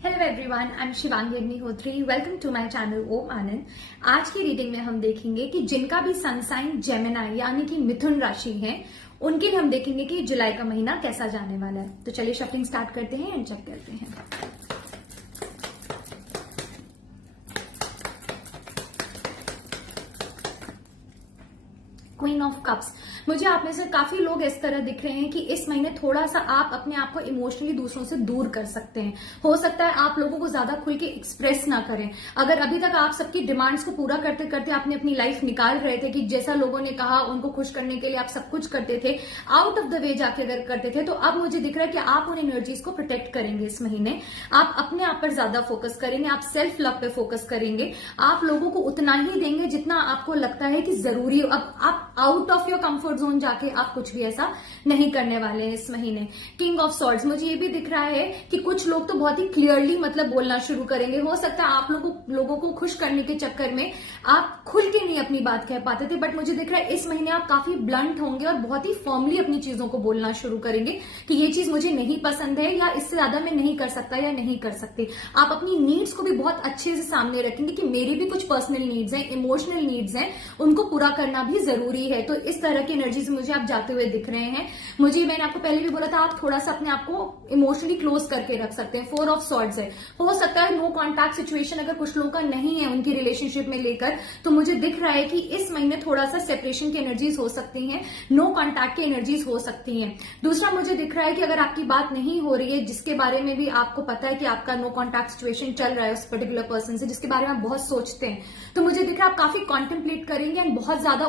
Hello everyone, I am Shivangi Agnihotri. Welcome to my channel Om Anand. आज की reading में हम देखेंगे कि जिनका भी सन साइन जेमिनी यानी कि मिथुन राशि है, उनके लिए हम देखेंगे कि जुलाई का महीना कैसा जाने वाला है। तो चलिए शफलिंग स्टार्ट करते हैं एंड चेक करते हैं। Queen of cups. मुझे आप में से काफी लोग इस तरह दिख रहे हैं कि इस महीने थोड़ा सा आप अपने आप को इमोशनली दूसरों से दूर कर सकते हैं। हो सकता है आप लोगों को ज्यादा खुल के एक्सप्रेस ना करें। अगर अभी तक आप सबकी डिमांड्स को पूरा करते करते आपने अपनी लाइफ निकाल रहे थे कि जैसा लोगों ने कहा उनको खुश करने के लिए आप सब कुछ करते थे, आउट ऑफ द वे जाके अगर करते थे, तो अब मुझे दिख रहा है कि आप उन एनर्जीज को प्रोटेक्ट करेंगे। इस महीने आप अपने आप पर ज्यादा फोकस करेंगे, आप सेल्फ लव पे फोकस करेंगे, आप लोगों को उतना ही देंगे जितना आपको लगता है कि जरूरी हो। अब आप out of your comfort zone जाके आप कुछ भी ऐसा नहीं करने वाले हैं इस महीने। King of swords. मुझे ये भी दिख रहा है कि कुछ लोग तो बहुत ही क्लियरली बोलना शुरू करेंगे। हो सकता है आप लोगों को खुश करने के चक्कर में आप खुल के नहीं अपनी बात कह पाते थे, बट मुझे दिख रहा है इस महीने आप काफी ब्लंट होंगे और बहुत ही फॉर्मली अपनी चीजों को बोलना शुरू करेंगे कि ये चीज मुझे नहीं पसंद है या इससे ज्यादा मैं नहीं कर सकता या नहीं कर सकती। आप अपनी नीड्स को भी बहुत अच्छे से सामने रखेंगे कि मेरी भी कुछ पर्सनल नीड्स हैं, इमोशनल नीड्स हैं, उनको पूरा करना भी जरूरी है। तो इस तरह की एनर्जी से मुझे आप जाते हुए दिख रहे हैं। मैंने आपको पहले भी बोला था, आप थोड़ा सा अपने आप को इमोशनली क्लोज करके रख सकते हैं। 4 ऑफ सॉर्ड्स है। हो सकता है नो कॉन्टैक्ट सिचुएशन अगर कुछ लोगों का नहीं है उनकी रिलेशनशिप में लेकर, तो मुझे दिख रहा है कि इस महीने थोड़ा सा सेपरेशन की एनर्जीज हो सकती हैं, नो कॉन्टैक्ट की एनर्जीज हो सकती हैं। दूसरा मुझे दिख रहा है कि अगर आपकी बात नहीं हो रही है, जिसके बारे में भी आपको पता है कि आपका नो कॉन्टैक्ट सिचुएशन चल रहा है उस पर्टिकुलर पर्सन से, जिसके बारे में आप बहुत सोचते हैं, तो मुझे दिख रहा है आप काफी कॉन्टेम्पलेट करेंगे एंड बहुत ज्यादा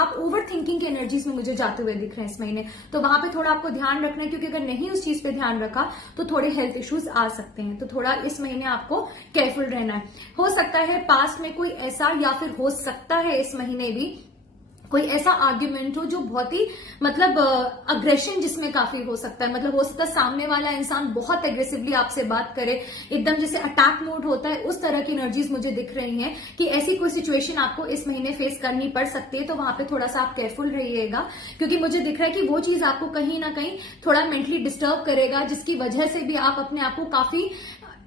आप ओवर थिंकिंग की एनर्जीज में मुझे जाते हुए दिख रहे हैं इस महीने। तो वहां पे थोड़ा आपको ध्यान रखना है, क्योंकि अगर नहीं उस चीज पे ध्यान रखा तो थोड़े हेल्थ इश्यूज आ सकते हैं। तो थोड़ा इस महीने आपको केयरफुल रहना है। हो सकता है पास्ट में कोई ऐसा, या फिर हो सकता है इस महीने भी कोई ऐसा आर्ग्यूमेंट हो जो बहुत ही अग्रेशन जिसमें काफी हो सकता है। हो सकता है सामने वाला इंसान बहुत एग्रेसिवली आपसे बात करे, एकदम जैसे अटैक मोड होता है, उस तरह की एनर्जीज मुझे दिख रही हैं कि ऐसी कोई सिचुएशन आपको इस महीने फेस करनी पड़ सकती है। तो वहां पे थोड़ा सा आप केयरफुल रहिएगा, क्योंकि मुझे दिख रहा है कि वो चीज आपको कहीं ना कहीं थोड़ा मेंटली डिस्टर्ब करेगा, जिसकी वजह से भी आप अपने आप को काफी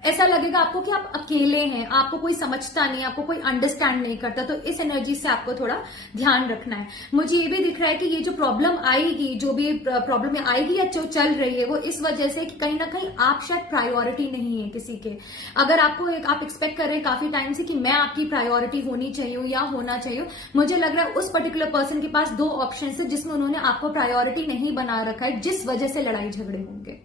ऐसा लगेगा आपको कि आप अकेले हैं, आपको कोई समझता नहीं, आपको कोई अंडरस्टैंड नहीं करता। तो इस एनर्जी से आपको थोड़ा ध्यान रखना है। मुझे ये भी दिख रहा है कि ये जो प्रॉब्लम आएगी, जो भी प्रॉब्लम आएगी या जो चल रही है, वो इस वजह से कि कहीं ना कहीं आप शायद प्रायोरिटी नहीं है किसी के। अगर आप एक्सपेक्ट कर रहे हैं काफी टाइम से कि मैं आपकी प्रायोरिटी होनी चाहिए या होना चाहिए, मुझे लग रहा है उस पर्टिकुलर पर्सन के पास 2 ऑप्शन है जिसमें उन्होंने आपको प्रायोरिटी नहीं बना रखा है, जिस वजह से लड़ाई झगड़े होंगे।